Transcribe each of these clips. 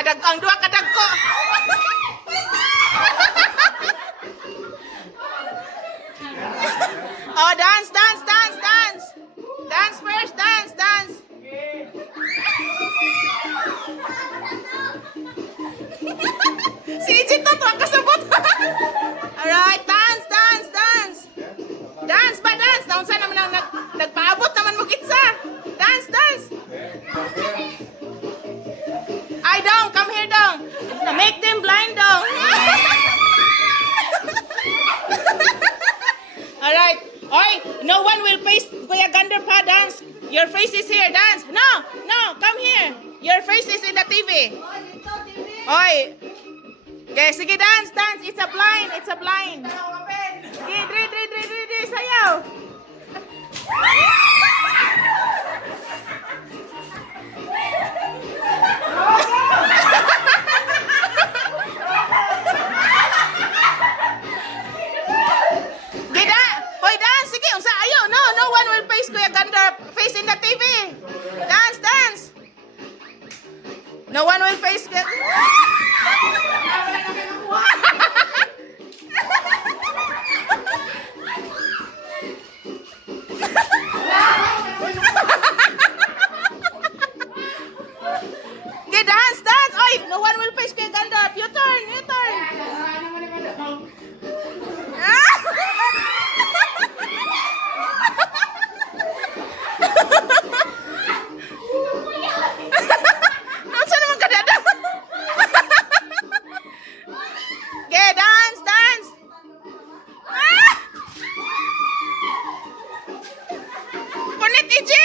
ang duwa kadag ko. Oh, dance, dance, dance, dance. Dance first, dance, dance. Si Ijit to, tuwag kasabot. Alright, dance, dance, dance. Dance ba, dance? Naunsa naman ang nagpaabot naman mo kitsa. Dance, dance. Ay, dong, come here, dong. Make them blind, dong. Alright. Oy, no one will face Kuya Gander pa, dance. Your face is here, dance. No, no, come here. Your face is in the TV. Oy. Okay, sige, dance, dance. It's a blind, it's a blind. Sige, dre, sayaw. Hoy, dance, sige, unsa ayaw. No, no one will face Kuya Gander face in the TV. Dance, dance. No one will face the... Okay, dance, dance. Oy, no one will face Kuya Gander. You turn, you turn. Nasa naman ka dada? Okay, dance, dance. Punit, Iji!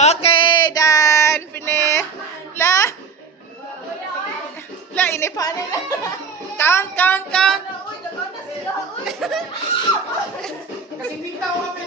Okay, done. Finish. La, ini pa nila. Count, count, count. Kasi hindi tao kami.